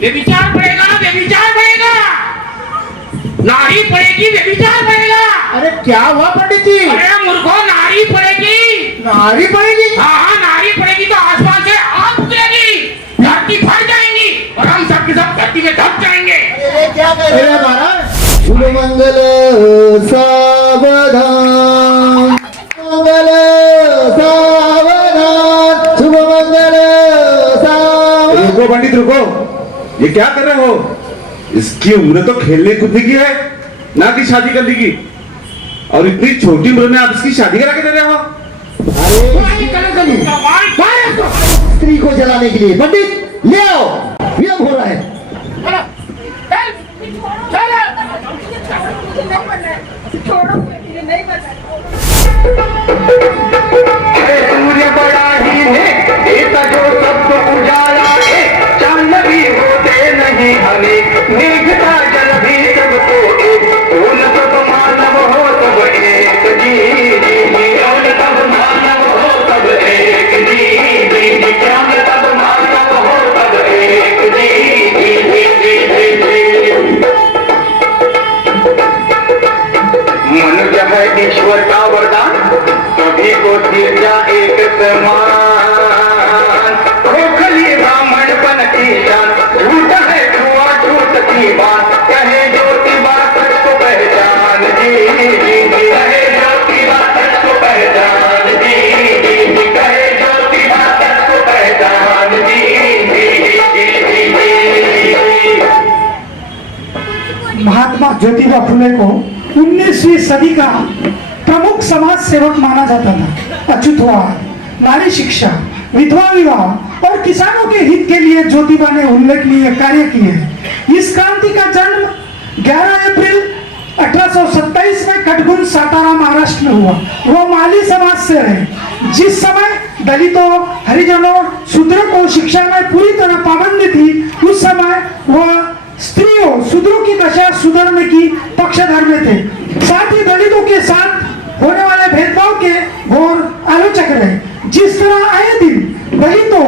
व्यभिचार पड़ेगा, व्यभिचार पड़ेगा, नारी पड़ेगी, व्यभिचार पड़ेगा। अरे क्या हुआ पंडित जी? अरे मूर्खो, नारी पड़ेगी। नारी पड़ेगी? हाँ हाँ, नारी पड़ेगी तो आसमान से आग उतरेगी, धरती फट जाएंगी और हम सब के सब धरती में दब जाएंगे। अरे क्या कर रहे हैं महाराज? शुभ मंगल सावधान, मंगल सावधान, शुभ मंगल सावधान। रुको पंडित रुको, ये क्या कर रहे हो? इसकी उम्र तो खेलने कूदने की है, ना कि शादी करने की। और इतनी छोटी उम्र में आप इसकी शादी करा के दे रहे हो? स्त्री को जलाने के लिए पंडित ले आओ, विलंब हो रहा है। सूर्य बड़ा ही है, ऐसा जो सबको उजाला है, चांद भी होते नहीं हमें, निर्घता जल भी सबको एक, कौन सब मानव हो सब एक, जी जी जी, कौन सब मानव हो सब एक, जी जी जी, कौन सब मानव हो सब एक, जी जी जी जी जी। मनुष्य है ईश्वर का वरदान, सभी को सिरजा एक समान, खोखली ब्राह्मण बन की शान, झूठ है छुआ झूठ की बात, कहे ज्योतिबा सच को पहचान, जी जी जी, कहे ज्योतिबा सच को पहचान, जी जी जी, कहे ज्योतिबा सच को पहचान, जी जी जी जी। महात्मा ज्योतिबा फुले को 19वीं सदी का प्रमुख समाज सेवक माना जाता था। अछूतवाद, नारी शिक्षा, विधवा विवाह और किसानों के हित के लिए ज्योतिबा ने उल्लेखनीय कार्य किए। इस क्रांति का जन्म 11 अप्रैल 1827 में कटगुन सातारा महाराष्ट्र में हुआ। वो माली समाज से रहे। जिस समय दलितों, हरिजनों, शूद्रों को शिक्षा में पूरी तरह पाबंदी थी, उस समय वह स्त्रियों, शूद्रों की दशा सुधारने की पक्षधर में थे। साथ ही दलितों के साथ होने वाले भेदभाव के घोर आलोचक रहे। जिस तरह आए दिन दलितों,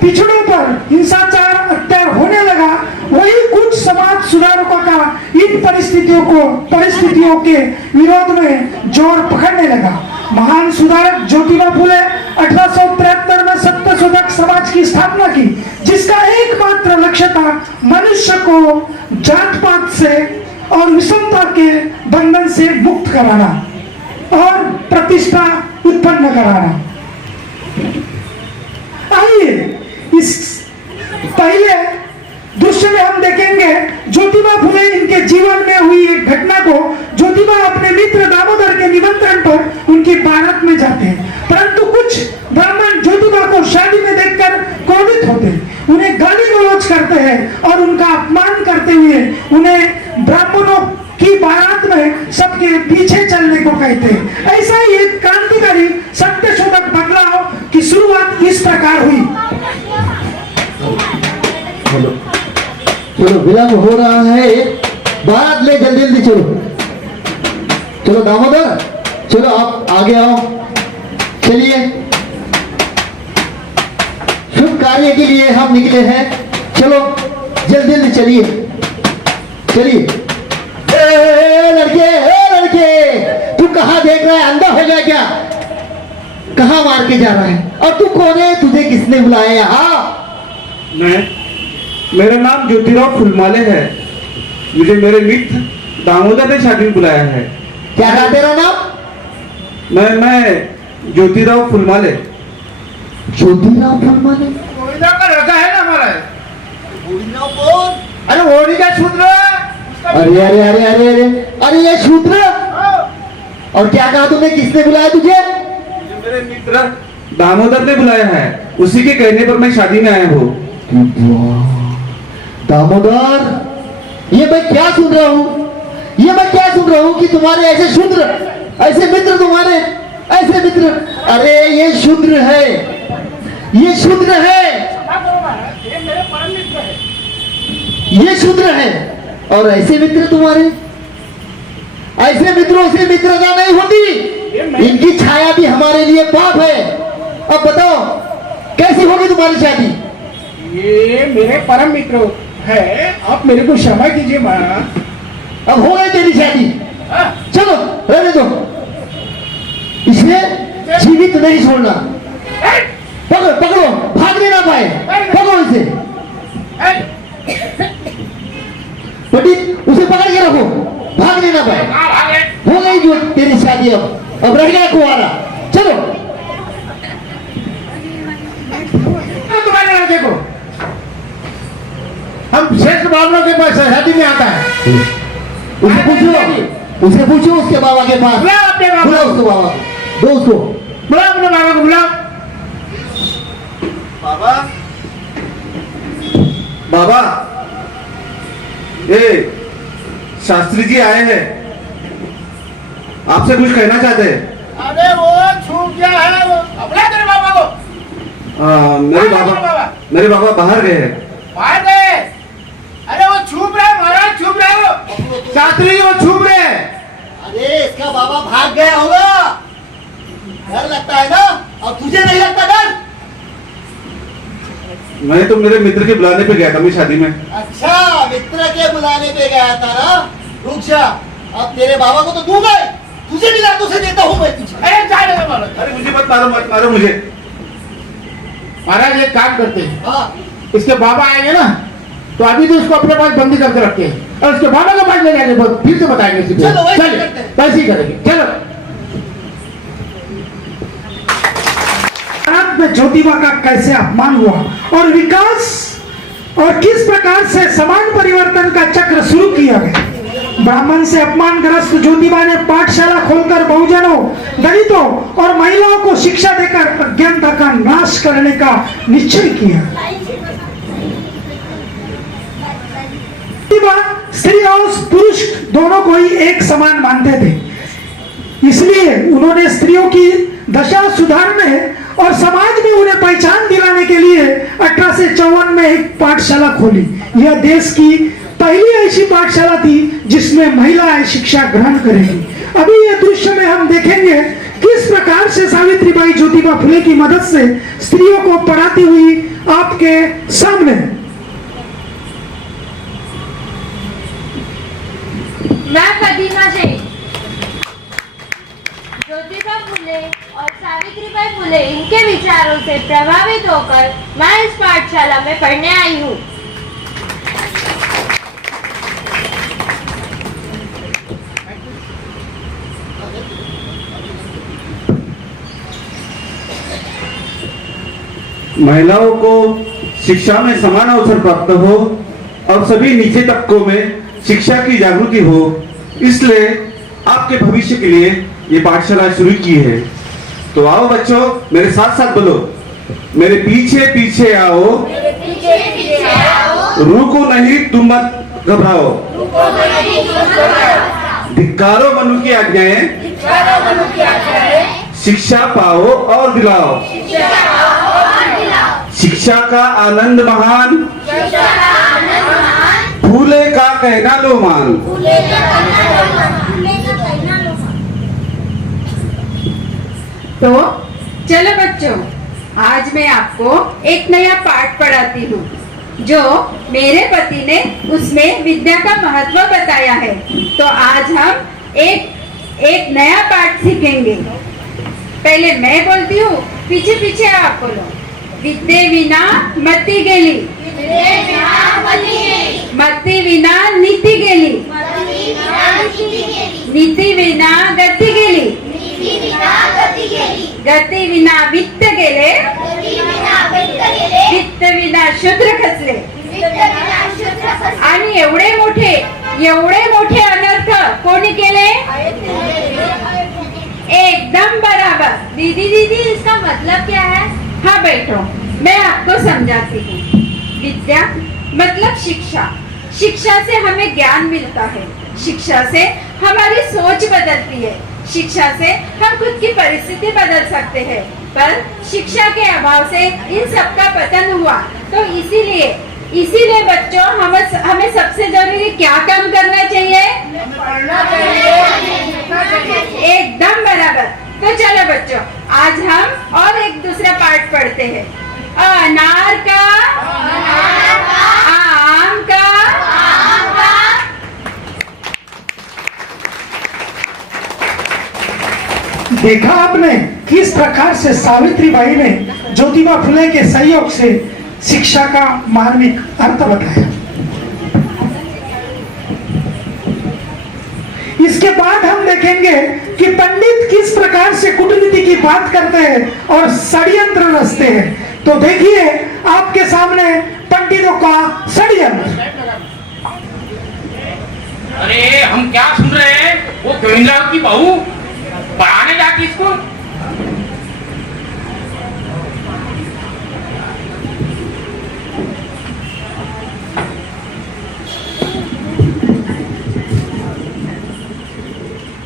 पिछड़ों पर हिंसाचार, अत्याचार होने लगा, वही कुछ समाज सुधारकों का इन परिस्थितियों के विरोध में जोर पकड़ने लगा। महान सुधारक ज्योतिबा फुले 1873 में सत्यशोधक समाज की स्थापना की, जिसका एकमात्र लक्ष्य था मनुष्य को जात पात से और विषमता के बंधन से मुक्त कराना और प्रतिष्ठा उत्पन्न कराना। आइए इस पहले दृश्य में हम देखेंगे ज्योतिबा फुले इनके जीवन में हुई एक घटना को। ज्योतिबा अपने मित्र दामोदर के निमंत्रण पर उनकी बारात में जाते हैं, परंतु कुछ ब्राह्मण ज्योतिबा को शादी में देखकर क्रोधित होते हैं, उन्हें गाली गलौज करते हैं और उनका अपमान करते हुए उन्हें ब्राह्मणों की बारात में सबके पीछे चलने को कहते हैं। ऐसा ही एक क्रांतिकारी सत्यशोधक बदलाव की शुरुआत इस प्रकार हुई। चलो विलंब हो रहा है, बारात ले जल्दी जल्दी चलो। चलो दामोदर, चलो आप आगे आओ। चलिए, शुभ कार्य के लिए हम निकले हैं, चलो जल्दी जल्दी चलिए चलिए। लड़के तू कहाँ देख रहा है? अंधा हो गया क्या? कहाँ मार के जा रहा है? और तू कौन है? तुझे किसने बुलाया यहाँ? मेरा नाम ज्योतिराव फुलमाले है। मुझे मेरे मित्र दामोदर ने शादी में बुलाया है। क्या था तेरा नाम? मैं ज्योतिराव फुलमाले। ज्योतिराव फुलमाले का लड़का है ना हमारा। अरे होली का शूद्र। अरे अरे अरे अरे अरे अरे ये शूद्र। और क्या कहा तुमने? किसने बुलाया तुझे? मेरे मित्र दामोदर ने बुलाया है, उसी के कहने पर मैं शादी में आया हूँ। दामोदर, ये मैं क्या सुन रहा हूँ? ये मैं क्या सुन रहा हूँ कि तुम्हारे ऐसे शूद्र, ऐसे मित्र, तुम्हारे ऐसे मित्र। अरे ये शूद्र है, ये शूद्र है, ये शूद्र है। और ऐसे मित्र तुम्हारे, ऐसे मित्रों से मित्रता नहीं होती। इनकी छाया भी हमारे लिए पाप है। अब बताओ कैसी होगी तुम्हारी शादी? ये मेरे परम मित्र है, आप मेरे को क्षमा कीजिए महाराज। अब हो गई तेरी शादी, हाँ, चलो रहने दो, इसे जीवित नहीं छोड़ना। पकड़ो पकड़ो, भागने ना पाए, पकड़ो इसे पंडित, उसे पकड़ के रखो, भागने ना पाए। हो गई जो तेरी शादी, अब रह गया कुंवारा। चलो तुम्हारे लड़के को हम श्रेष्ठ बाबलों के पास शादी में आता है। उसे पूछो उसके बाबा के पास। बुलाओ अपने बाबा बुलाओ उसको बाबा, दो उसको। बुलाओ अपने बाबा को, बुलाओ। बाबा, बाबा, ये शास्त्री जी आए हैं, आपसे कुछ कहना चाहते हैं। अरे वो छूट गया है, वो बुला तेरे बाबा को। मेरे बाबा बाहर गए हैं। बाहर गए? अरे वो छुप रहे महाराज, छुप रहे हो शास्त्री जी, वो छुप रहे हैं। अरे इसका बाबा भाग गया होगा, डर लगता है ना, और तुझे नहीं लगता डर? मैं तो मेरे मित्र के बुलाने पे गया था, मैं शादी में। अच्छा, मित्र के बुलाने पे गया था ना, रुक जा, अब तेरे बाबा को तो दूंगा ही, तुझे मिला तो उसे देता हूँ मैं तुझे। अरे जाने दो महाराज। अरे मुझे मत मारो मुझे। महाराज एक काम करते हैं, हाँ, इसके बाबा आएंगे ना, तो अभी तो इसको अपने पास बंदी करके रखते हैं, और इसके बाबा के पास ले जाने पर फिर से बताएंगे इसी को। चलो, वैसे चलिए, करते हैं। वैसे ही करेंगे, चलो। भारत में ज्योतिबा का कैसे अपमान हुआ और विकास, और किस प्रकार से समाज परिवर्तन का चक्र शुरू किया गया। ब्राह्मण से अपमानग्रस्त ज्योतिबा ने पाठशाला खोलकर बहुजनों, दलितों और महिलाओं को शिक्षा देकर अज्ञानता का नाश करने का निश्चय किया। ज्योतिबा स्त्री और पुरुष दोनों को ही एक समान मानते थे, इसलिए उन्होंने स्त्रियों की दशा सुधारने और समाज में उन्हें पहचान दिलाने के लिए 1854 में एक पाठशाला खोली। यह देश की पहली ऐसी पाठशाला थी जिसमें महिलाएं शिक्षा ग्रहण करेंगी। अभी यह दृश्य में हम देखेंगे किस प्रकार से सावित्रीबाई ज्योतिबा फुले की मदद से स्त्रियों को पढ़ाती हुई आपके सामने। मैं पदीमा शेख, ज्योतिबा फुले और सावित्रीबाई फुले इनके विचारों से प्रभावित होकर मैं इस पाठशाला में पढ़ने आई हूँ। महिलाओं को शिक्षा में समान अवसर प्राप्त हो और सभी नीचे तबकों में शिक्षा की जागृति हो, इसलिए आपके भविष्य के लिए ये पाठशाला शुरू की है। तो आओ बच्चों, मेरे साथ साथ बोलो, मेरे पीछे पीछे आओ, रुको नहीं तुम मत घबराओ, धिक्कारो मनु की आज्ञाएं, शिक्षा पाओ और दिलाओ, शिक्षा का आनंद महान, फूले का कहना लो मान। तो चलो बच्चों, आज मैं आपको एक नया पाठ पढ़ाती हूँ जो मेरे पति ने उसमें विद्या का महत्व बताया है। तो आज हम एक नया पाठ सीखेंगे। पहले मैं बोलती हूँ, पीछे पीछे आप बोलो। विद्ये विना मती गेली, मती विना नीति गेली, नीति विना गती गेली, गती विना वित्त गेले, वित्त विना शूद्र खचले। आणि एवढे मोठे अनर्थ कोणी केले? एकदम बराबर। दीदी इसका मतलब क्या है? हाँ बैठो, मैं आपको समझाती हूँ। विद्या मतलब शिक्षा। शिक्षा से हमें ज्ञान मिलता है, शिक्षा से हमारी सोच बदलती है, शिक्षा से हम खुद की परिस्थिति बदल सकते हैं। पर शिक्षा के अभाव से इन सब का पतन हुआ। तो इसीलिए बच्चों, हमें सबसे जरूरी क्या काम करना चाहिए? एकदम बराबर। तो चलो बच्चों, आज हम और एक दूसरा पाठ पढ़ते हैं। अनार का, आम का, देखा आपने किस प्रकार से सावित्रीबाई ने ज्योतिबा फुले के सहयोग से शिक्षा का मार्मिक अर्थ बताया। इसके बाद हम देखेंगे कि पंडित किस प्रकार से कूटनीति की बात करते हैं और षड्यंत्र रचते हैं। तो देखिए आपके सामने पंडितों का षड्यंत्र। अरे हम क्या सुन रहे हैं, वो गोविंदराव की बहू पढ़ाने जाती स्कूल।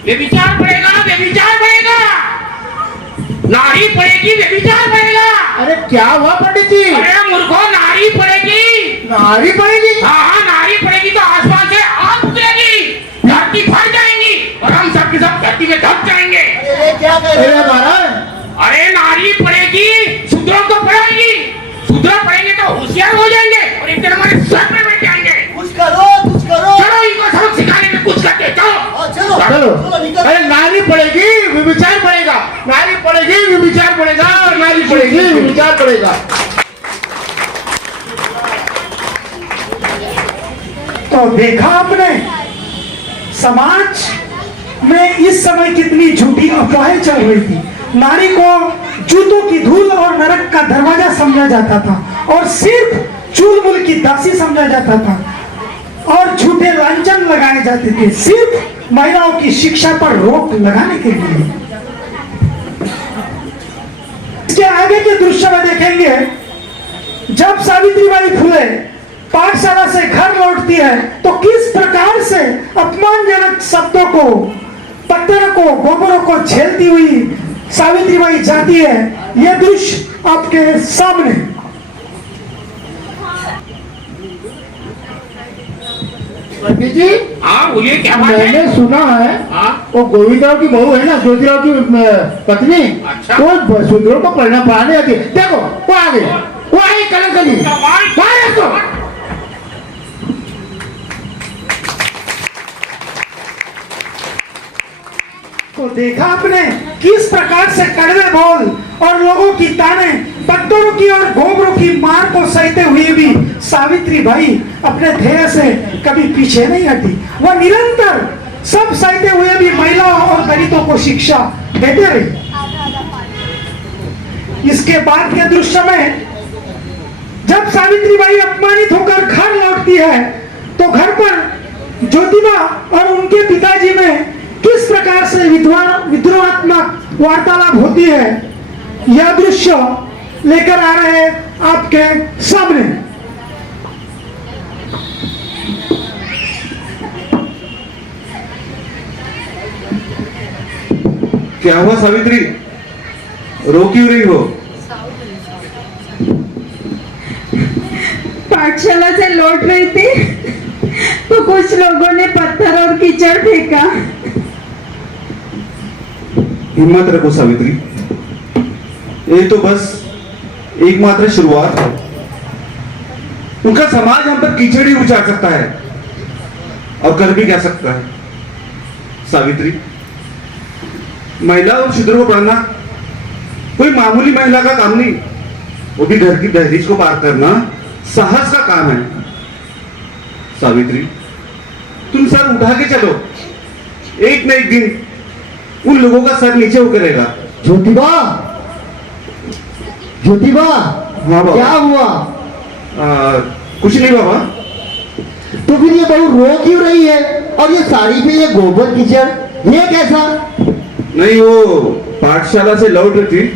व्यभिचार पड़ेगा, व्यभिचार पड़ेगा, नारी पड़ेगी, व्यभिचार पड़ेगा। अरे क्या हुआ पंडित जी? अरे मूर्खों, नारी पड़ेगी। नारी पड़ेगी? हाँ, नारी पड़ेगी तो आसमान से आग उतरेगी, धरती फट जाएंगी और हम सब के सब धरती में दब जाएंगे। क्या कह रहे हैं महाराज? अरे नारी पड़ेगी, शूद्रों को पढ़ाएगी, शूद्र पढ़ेंगे तो होशियार हो जाएंगे और एक दिन हमारे सर में बैठ जाएंगे। कुछ करो, कुछ करो। चलो इनको सबक सिखाने में कुछ करते, चलो चलो। अरे नारी पड़ेगी, व्यभिचार पड़ेगा, नारी पड़ेगी, व्यभिचार पड़ेगा, नारी पड़ेगी, व्यभिचार पड़ेगा। तो देखा आपने समाज में इस समय कितनी झूठी अफवाहें चल रही थी। नारी को जूतों की धूल और नरक का दरवाजा समझा जाता था और सिर्फ चूल-मूल की दासी समझा जाता था और झूठे लांछन लगाए जाते थे सिर्फ महिलाओं की शिक्षा पर रोक लगाने के लिए। इसके आगे के दृश्य में देखेंगे जब सावित्रीबाई फुले पाठशाला से घर लौटती है तो किस प्रकार से अपमानजनक शब्दों को, पत्थरों को, गोबरों को झेलती हुई सावित्रीबाई जाती है। यह दृश्य आपके सामने। पंडित जी, हाँ बोलिए, क्या बात है? मैंने सुना है हाँ? वो गोविंदराव की बहू है ना, ज्योतिराव की पत्नी, अच्छा। वो शूद्रों को पढ़ाने आती है। देखो वो आ गई, वो आई कलकली। मारे उसको। तो देखा आपने किस प्रकार से कड़वे बोल और लोगों की ताने, पत्थरों की और गोबरों की मार को सहते हुए भी सावित्रीबाई अपने ध्येय से कभी पीछे नहीं हटी। वह निरंतर सब सहते हुए भी महिलाओं और दलितों को शिक्षा देते रही। इसके बाद के दृश्य में जब सावित्रीबाई अपमानित होकर घर लौटती है तो घर पर ज्योतिबा और उनके पिताजी में किस प्रकार से विद्रोहात्मक वार्तालाप होती है, यह दृश्य लेकर आ रहे हैं आपके सामने। क्या हुआ सावित्री, रो क्यों रही हो? पाठशाला से लौट रही थी तो कुछ लोगों ने पत्थर और कीचड़ फेंका। हिम्मत रखो सावित्री, ये तो बस एकमात्र शुरुआत है। उनका समाज हम पर कीचड़ ही उछाल सकता है और कर भी क्या सकता है। सावित्री, महिला और शूद्रों को पढ़ना कोई मामूली महिला का काम नहीं, वो भी घर की दहलीज को पार करना साहस का काम है। सावित्री, तुम सर उठा के चलो, एक न एक दिन उन लोगों का सर नीचे होकर रहेगा। ज्योतिबा, ज्योतिबा, हाँ बाबा। क्या हुआ? कुछ नहीं बाबा। तो फिर ये बहू रो क्यों रही है और ये साड़ी पे ये गोबर कीचड़, ये कैसा? नहीं, वो पाठशाला से लौट रही थी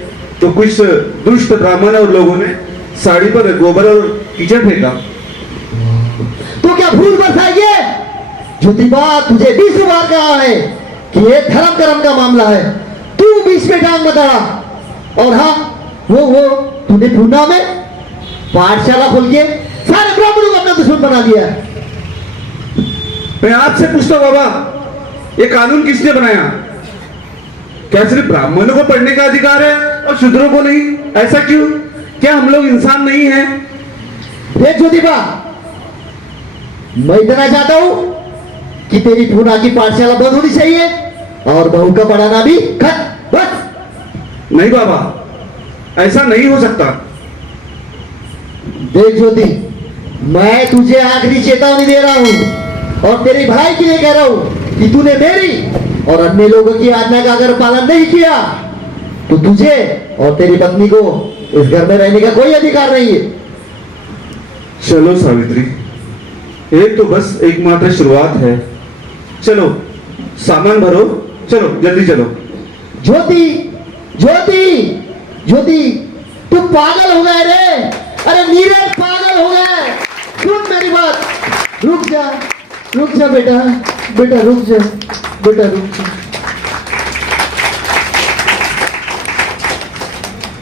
तो कुछ दुष्ट ब्राह्मण और लोगों ने साड़ी पर गोबर और कीचड़ फेंका। तो क्या भूल बरसाइए? ज्योतिबा, तुझे 20 बार कहा है कि ये धर्म कर्म का मामला है, तू बीच में टांग मत अड़ा। और हाँ, वो तूने पूना में पाठशाला खोल के सारे ब्राह्मणों को अपना दुश्मन बना दिया। मैं आपसे पूछता हूं बाबा, ये कानून किसने बनाया? क्या सिर्फ ब्राह्मणों को पढ़ने का अधिकार है और शूद्रों को नहीं? ऐसा क्यों? क्या हम लोग इंसान नहीं हैं? देख ज्योतिबा, मैं इतना चाहता हूं कि तेरी पूना की पाठशाला बंद होनी चाहिए और बहू का पढ़ाना भी खत्म। बस नहीं बाबा, ऐसा नहीं हो सकता। देख ज्योति, मैं तुझे आखिरी चेतावनी दे रहा हूँ और तेरे भाई के लिए कह रहा हूँ कि तूने मेरी और अन्य लोगों की आज्ञा का अगर पालन नहीं किया तो तुझे और तेरी पत्नी को इस घर में रहने का कोई अधिकार नहीं है। चलो सावित्री, ये तो बस एकमात्र शुरुआत है। चलो सामान भरो, चलो जल्दी चलो। ज्योति, ज्योति, ज्योति, तू पागल हो गए रे। अरे नीरज पागल हो गए। सुन मेरी बात, रुक जा बेटा, बेटा रुक जा, बेटा रुक जा।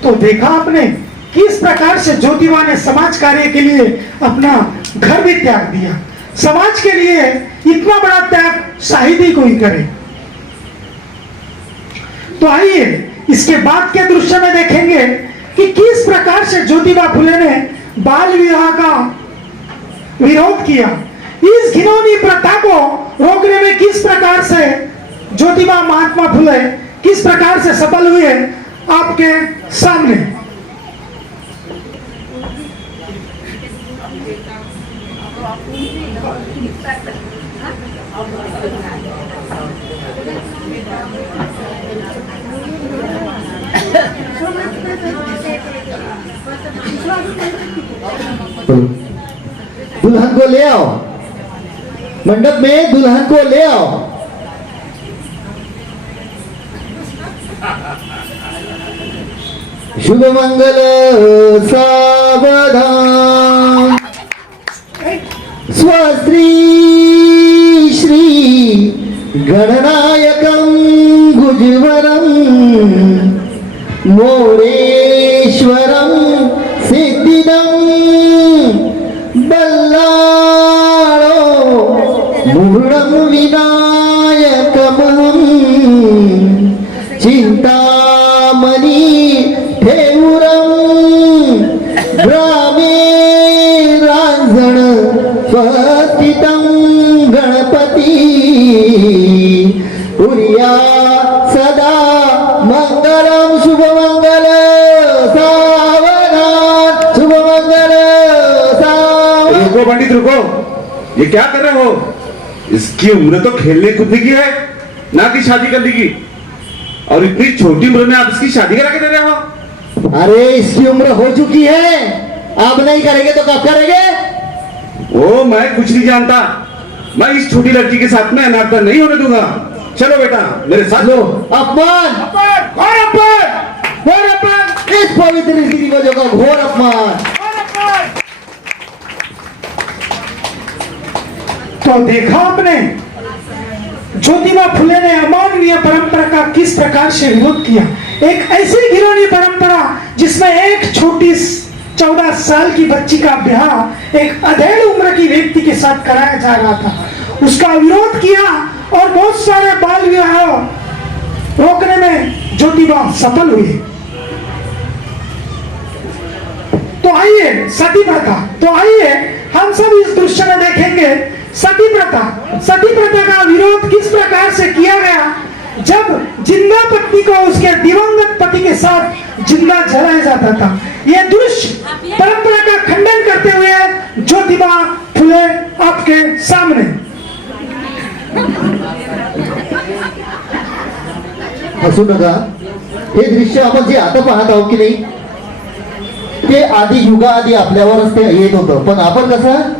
तो देखा आपने किस प्रकार से ज्योतिबा ने समाज कार्य के लिए अपना घर भी त्याग दिया। समाज के लिए इतना बड़ा त्याग शायद ही कोई करे। तो आइए इसके बाद के दृश्य में देखेंगे कि किस प्रकार से ज्योतिबा फुले ने बाल विवाह का विरोध किया। इस घिनौनी प्रथा को रोकने में किस प्रकार से ज्योतिबा महात्मा फुले किस प्रकार से सफल हुए आपके सामने। दुल्हन को ले आओ, मंडप में दुल्हन को ले आओ। शुभ मंगल सावधान, स्वस्त्री श्री गणनायकं गुजवरं मोरेश्वरं सिद्धिदं बल्लाळो मुहुरं विनायकमहं चिंतामणि ठेवुरं ग्रामे रांजण स्वस्तितं गणपती उर्या सदा मंगलम शुभमंगल सावधान, शुभमंगल सावधान। रुको पंडित रुको, ये क्या कर रहे हो? इसकी उम्र तो खेलने कूदने की है, ना कि शादी करने की। और इतनी छोटी उम्र में आप इसकी शादी करा के दे रहे हो? अरे इसकी उम्र हो चुकी है, अब नहीं करेंगे तो कब करेंगे? ओ मैं कुछ नहीं जानता, मैं इस छोटी लड़की के साथ में अनार्थ नहीं होने दूंगा। चलो बेटा मेरे साथ। लो अपमान, घोर अपमान, घोर अपमान, इस पवित्र रीति रिवाजों का घोर अपमान। घोर अपमान। तो देखा आपने ज्योतिबा फुले ने अमानवीय परंपरा का किस प्रकार से विरोध किया। एक ऐसी घिनौनी परंपरा जिसमें एक छोटी 14 साल की बच्ची का ब्याह एक अधेड़ उम्र की व्यक्ति के साथ कराया जा रहा था, उसका विरोध किया और बहुत सारे बाल विवाह रोकने में ज्योतिबा सफल हुई। तो आइए सती प्रथा, तो आइए हम सब इस दृश्य में देखेंगे सती प्रथा। सती प्रथा का विरोध किस प्रकार से किया गया जब जिंदा पत्नी को उसके दिवंगत पति के साथ जिंदा जलाया जाता था। यह दृश्य परंपरा का खंडन करते हुए ज्योतिबा फुले आपके सामने। हसू नका, हे दृश्य आपण जे आता पाहत आहोत की नाही ते आधी युगाआधी आपल्यावरच ते येत होतं, पण आपण कसं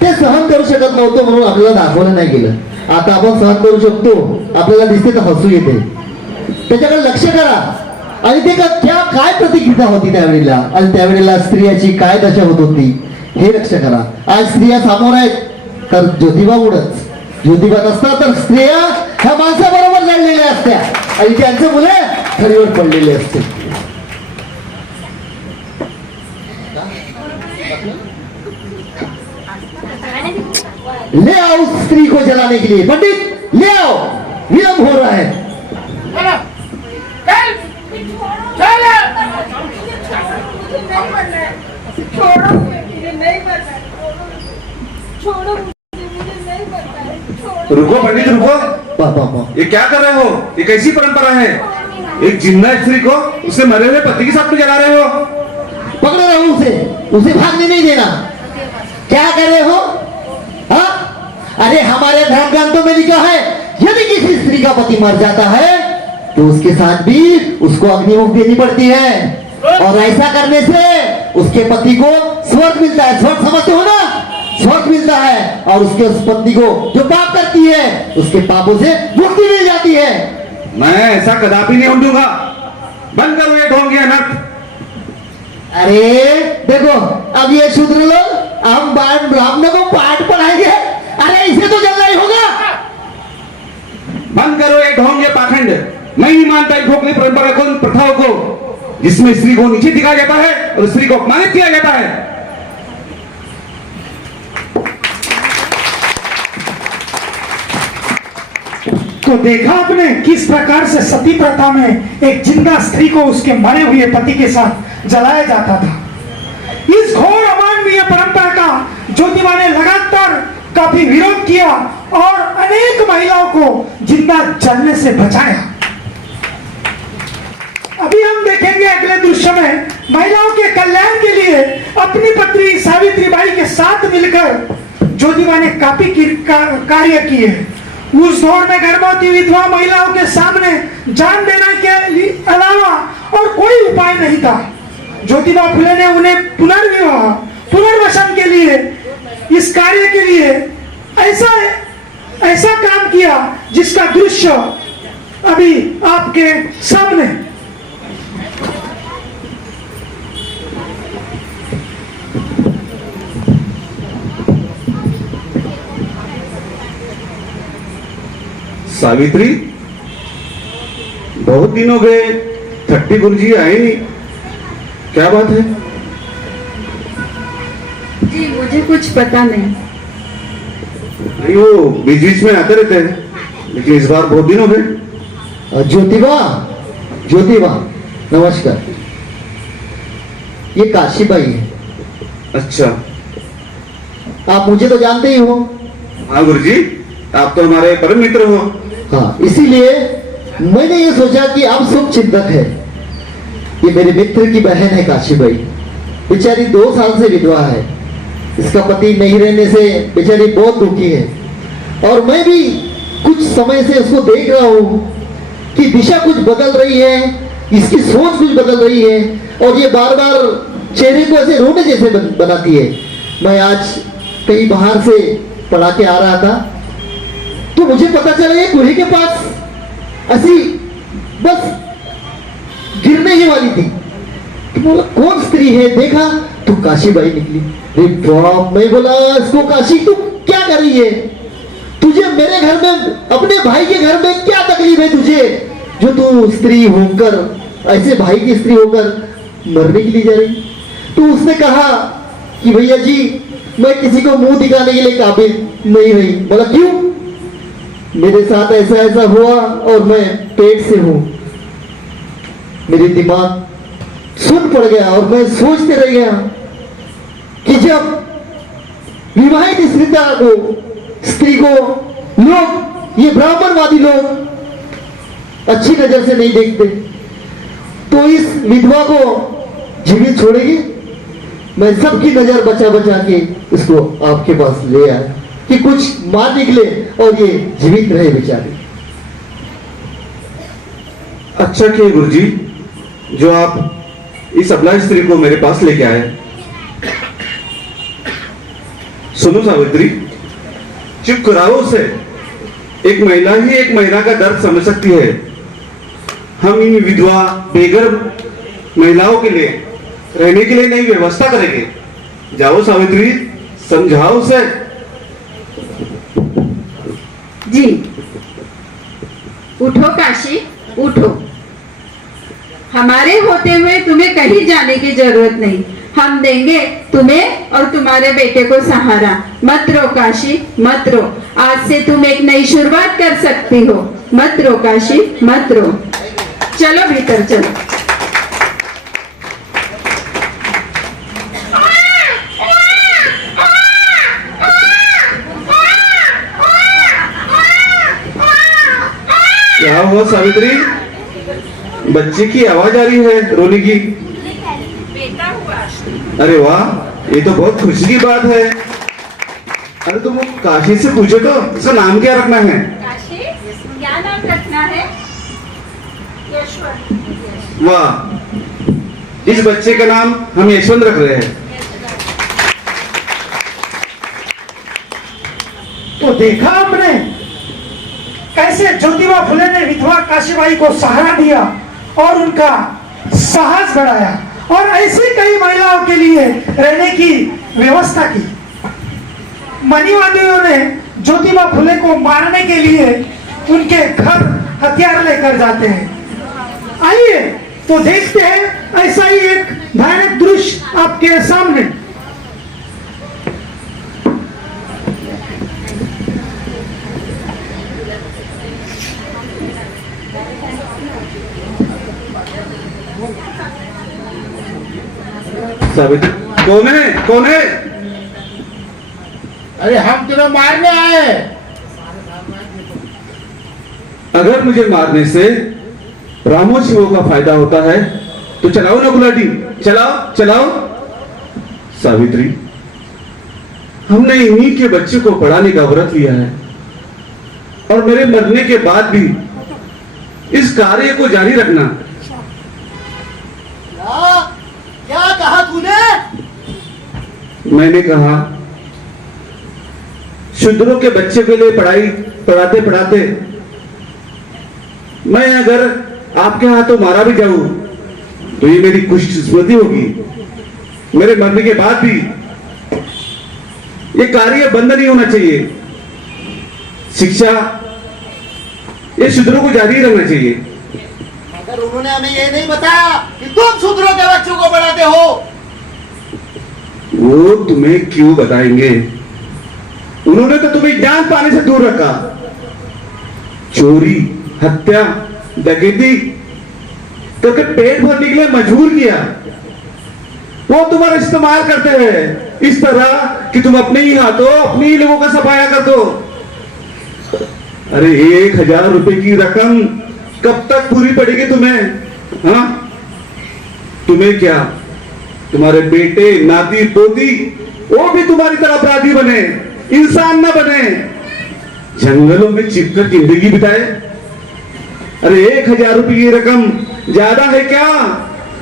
ते सहन करू शकत नव्हतो म्हणून आपल्याला दाखवलं नाही गेलं। आता आपण सहन करू शकतो, आपल्याला दिसते तर हसू येते। त्याच्याकडे लक्ष करा आणि ते काय प्रतिक्रिया होती त्यावेळेला आणि त्यावेळेला स्त्रियाची काय दशा होत होती हे लक्ष करा। आज स्त्रिया समोर आहेत तर ज्योतिबामुळेच, ज्योतिबा नसता तर स्त्रिया ह्या माणसाबरोबर लढलेल्या असत्या आणि त्यांचे मुले खरीवर पडलेले असते। ले आओ स्त्री को जलाने के लिए, पंडित ले आओ, विलंब हो रहा है। चलो, चल, चल। छोड़ो मुझे, नहीं करना, छोड़ो मुझे नहीं करना, छोड़ो। रुको पंडित रुको, बाबा ये क्या कर रहे हो? ये कैसी परंपरा है? एक जिंदा स्त्री को उसके मरे हुए पति के साथ में जला रहे हो। पकड़ो रहो उसे भागने नहीं देना। क्या कर रहे हो? हाँ? अरे हमारे धर्म ग्रंथों में लिखा है यदि किसी स्त्री का पति मर जाता है तो उसके साथ भी उसको अग्निमुख देनी पड़ती है, और ऐसा करने से उसके पति को स्वर्ग मिलता है। स्वर्ग समझते हो ना? स्वर्ग मिलता है, और उसके उस पत्नी को जो पाप करती है उसके पापों से मुक्ति मिल जाती है। मैं ऐसा कदापि नहीं होने दूंगा। बंद करो ये ढोंगी अनर्थ। अरे देखो, अब ये शूद्र लोग हम ब्राह्मणों को पाठ पढ़ाएंगे। अरे इसे तो जलना ही होगा। बंद करो ये ढोंग, ये पाखंड। मैं नहीं मानता इन खोखली परंपरा को, प्रथाओं को, जिसमें स्त्री को नीचे दिखाया जाता है और स्त्री को अपमानित किया जाता है। तो देखा आपने किस प्रकार से सती प्रथा में एक जिंदा स्त्री को उसके मरे हुए पति के साथ जलाया जाता था। इस घोर अमानवीय परंपरा का ज्योतिबा ने लगातार काफी विरोध किया और अनेक महिलाओं को जिंदा जलने से बचाया। अभी हम देखेंगे अगले दृश्य में महिलाओं के कल्याण के लिए अपनी पत्नी सावित्रीबाई के साथ मिलकर ज्योतिबा ने काफी कार्य किए। उस दौर में गर्भवती विधवा महिलाओं के सामने जान देने के अलावा और कोई उपाय नहीं था। ज्योतिबा फुले ने उन्हें पुनर्वसन के लिए, इस कार्य के लिए ऐसा काम किया जिसका दृश्य अभी आपके सामने। सावित्री, बहुत दिन हो गए, छठी गुरुजी आए नहीं, क्या बात है? जी मुझे कुछ पता नहीं। नहीं, वो बीच बीच में आते रहते हैं, लेकिन इस बार बहुत दिन हो गए। ज्योतिबा नमस्कार। ये काशीबाई है। अच्छा, आप मुझे तो जानते ही हो। हाँ गुरुजी, आप तो हमारे परम मित्र हो। हाँ, इसीलिए मैंने ये सोचा कि आप शुभ चिंतक है। ये मेरे मित्र की बहन है काशीबाई। बेचारी 2 साल से विधवा है। इसका पति नहीं रहने से बेचारी बहुत दुखी है, और मैं भी कुछ समय से उसको देख रहा हूँ कि दिशा कुछ बदल रही है, इसकी सोच कुछ बदल रही है, और ये बार बार चेहरे को ऐसे रोने जैसे बनाती है। मैं आज कहीं बाहर से पढ़ा के आ रहा था तो मुझे पता चला ये कुएं के पास ऐसी बस गिरने ही वाली थी। तो बोला कौन स्त्री है, देखा तो काशीबाई निकली। मैं बोला इसको, काशी तू क्या कर रही है? तुझे मेरे घर में, अपने भाई के घर में क्या तकलीफ है तुझे, जो तू स्त्री होकर, ऐसे भाई की स्त्री होकर मरने के लिए जा रही? तो उसने कहा कि भैया जी मैं किसी को मुंह दिखाने के लिए काबिल नहीं रही। बोला क्यों? मेरे साथ ऐसा ऐसा हुआ और मैं पेट से हूं। मेरे दिमाग सुन पड़ गया और मैं सोचते रह गया कि जब विवाहित स्त्री को लोग, ये ब्राह्मणवादी लोग अच्छी नजर से नहीं देखते, तो इस विधवा को जीवित छोड़ेगी? मैं सबकी नजर बचा बचा के इसको आपके पास ले आया कि कुछ मार निकले और ये जीवित रहे बेचारे। अच्छा किया गुरुजी, जो आप इस अबला स्त्री को मेरे पास लेके आए। सुनो सावित्री, चुप कराओ उसे। एक महिला ही एक महिला का दर्द समझ सकती है। हम इन विधवा बेघर महिलाओं के लिए रहने के लिए नई व्यवस्था करेंगे। जाओ सावित्री, समझाओ उसे। जी उठो काशी, उठो। हमारे होते हुए तुम्हें कहीं जाने की जरूरत नहीं। हम देंगे तुम्हें और तुम्हारे बेटे को सहारा। मत रो काशी, मत रो। आज से तुम एक नई शुरुआत कर सकती हो। मत रो काशी, मत रो। चलो भीतर चलो। क्या हुआ सावित्री? बच्चे की आवाज आ रही है रोने की। बेटा हुआ। अरे वाह, ये तो बहुत खुशी की बात है। अरे तुम काशी से पूछो तो इसका नाम क्या रखना है। काशी, क्या नाम रखना है? यशवंत। वाह, इस बच्चे का नाम हम यशवंत रख रहे हैं। तो देखा आपने कैसे ज्योतिबा फुले ने विधवा काशीबाई को सहारा दिया और उनका साहस बढ़ाया और ऐसी कई महिलाओं के लिए रहने की व्यवस्था की। मनीवादियों ने ज्योतिबा फुले को मारने के लिए उनके घर हथियार लेकर जाते हैं। आइए तो देखते हैं ऐसा ही एक भयानक दृश्य आपके सामने। सावित्री, कौन है, कौन है? अरे हम तुम्हें मारने आए हैं। अगर मुझे मारने से रामो शिवो का फायदा होता है तो चलाओ ना गुलाटी, चलाओ चलाओ। सावित्री, हमने इन्हीं के बच्चे को पढ़ाने का व्रत लिया है और मेरे मरने के बाद भी इस कार्य को जारी रखना। क्या कहा तूने? मैंने कहा शूद्रों के बच्चे के लिए पढ़ाई पढ़ाते पढ़ाते मैं अगर आपके हाथों मारा भी जाऊं तो ये मेरी खुशकिस्मती होगी। मेरे मरने के बाद भी ये कार्य बंद नहीं होना चाहिए। शिक्षा ये शूद्रों को जारी रखना चाहिए। मगर उन्होंने हमें ये नहीं बताया कि तुम शूद्रों के बच्चों को पढ़ाते हो। वो तुम्हें क्यों बताएंगे? उन्होंने तो तुम्हें ज्ञान पाने से दूर रखा। चोरी, हत्या, डकैती करके पेट भरने के लिए मजबूर किया। वो तुम्हारा इस्तेमाल करते हैं इस तरह कि तुम अपने ही हाथों अपने ही लोगों का सफाया कर दो। अरे 1000 रुपए की रकम कब तक पूरी पड़ेगी तुम्हें? हाँ, तुम्हें क्या, तुम्हारे बेटे नाती पोती वो भी तुम्हारी तरह अपराधी बने, इंसान ना बने, जंगलों में छिपकर जिंदगी बिताए। अरे 1000 रुपए की रकम ज्यादा है क्या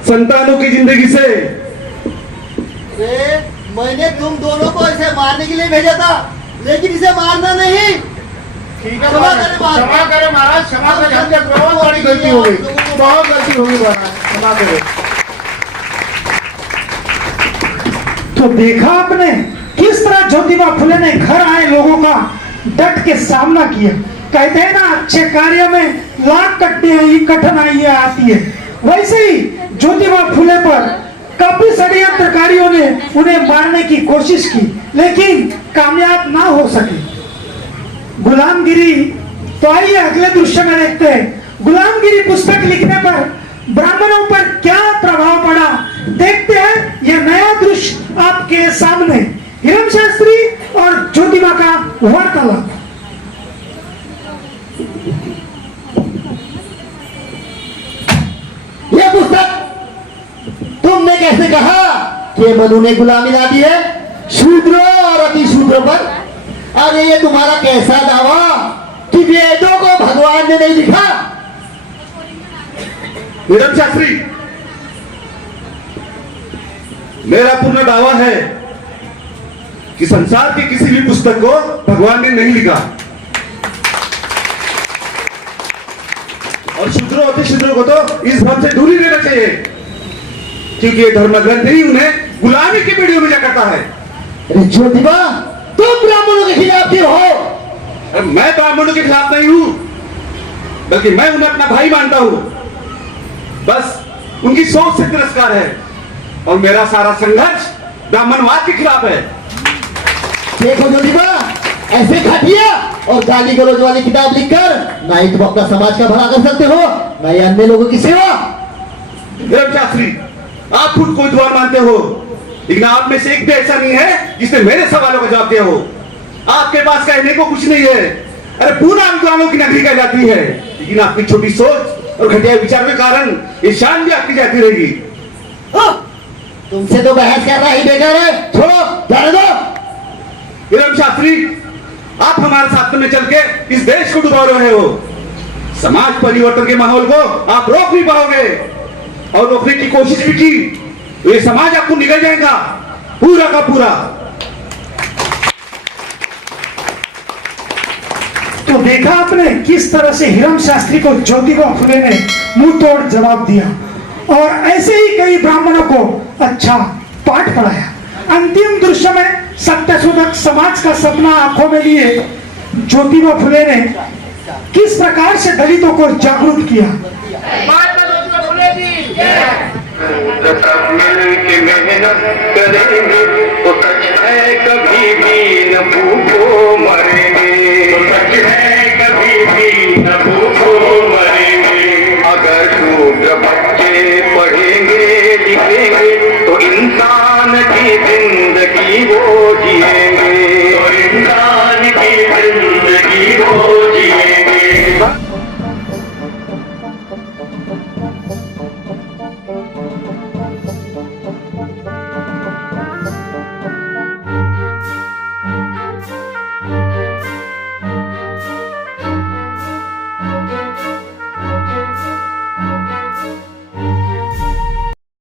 संतानों की जिंदगी से? अरे मैंने तुम दोनों को इसे मारने के लिए भेजा था, लेकिन इसे मारना नहीं। ठीक है क्षमा करें महाराज। क्षमा करें महाराज, क्षमा करें। हमसे बहुत बड़ी गलती हो गई, बहुत गलती हो गई महाराज, क्षमा करें। तो देखा आपने किस तरह ज्योतिबा फुले ने घर आए लोगों का डट के सामना किया। कहते हैं ना, अच्छे कार्य में लाख कठिनाइयां आती है। वैसे ही ज्योतिबा फुले पर काफी षड्यंत्रकारियों ने उन्हें मारने की कोशिश की, लेकिन कामयाब ना हो सके। गुलामगिरी, तो आइए अगले दृश्य में देखते हैं गुलामगिरी पुस्तक लिखने पर ब्राह्मणों पर क्या प्रभाव पड़ा। देखते हैं यह नया दृश्य आपके सामने, हिरम शास्त्री और ज्योतिबा का वार्तालाप। ये पुस्तक तुमने कैसे कहा कि मनु ने गुलामी ला दी है शूद्रों और अति शूद्रों पर? अरे ये तुम्हारा कैसा दावा कि वेदों को भगवान ने नहीं लिखा? हिरम शास्त्री, मेरा पूर्ण दावा है कि संसार की किसी भी पुस्तक को भगवान ने नहीं लिखा और शूद्रों अति शूद्रों को तो इस धर्म से दूरी रहना चाहिए, क्योंकि ये धर्म ग्रंथ ही उन्हें गुलामी की पीढ़ी में जा करता है। अरे ज्योतिबा, तुम ब्राह्मणों के खिलाफ क्यों हो? अरे मैं ब्राह्मणों के खिलाफ नहीं हूं, बल्कि मैं उन्हें अपना भाई मानता हूं। बस उनकी सोच से तिरस्कार है और मेरा सारा संघर्ष ब्राह्मणवाद के खिलाफ है। देखो ज्योतिबा, ऐसे घटिया और गाली गलौज वाली किताब लिखकर ना ही तुम अपना समाज का भला कर सकते हो, ना ही अन्य लोगों की सेवा। हिरम शास्त्री, आप खुद को विद्वान मानते हो, लेकिन आप में से एक भी ऐसा नहीं है जिसने मेरे सवालों का जवाब दिया हो। आपके पास कहने को कुछ नहीं है। अरे पूरा विद्वानों की नगरी कहलाती है, लेकिन आपकी छोटी सोच और घटिया विचार के कारण ये शान भी आपकी जाती रहेगी। तुमसे तो बहस करना ही बेकार है, छोड़ो, जाने दो। हिरम शास्त्री, आप हमारे साथ में चल के इस देश को डुबा रहे हो। समाज परिवर्तन के माहौल को आप रोक नहीं पाओगे, और रोकने की कोशिश भी की तो ये समाज आपको निगल जाएगा पूरा का पूरा। तो देखा आपने किस तरह से हिरम शास्त्री को ज्योतिबा फुले ने मुंह तोड़ जवाब दिया, और ऐसे ही कई ब्राह्मणों को अच्छा पाठ पढ़ाया। अंतिम दृश्य में सत्यशोधक समाज का सपना आंखों में लिए ज्योतिबा फुले ने किस प्रकार से दलितों को जागरूक किया। सब मिलके मेहनत करेंगे तो सच है कभी भी न भूखो मरेंगे, तो सच है कभी भी न भूखो मरेंगे। अगर शूद्र बच्चे पढ़ेंगे लिखेंगे तो इंसान की जिंदगी वो जिएंगे, तो इंसान की जिंदगी वो जिएंगे।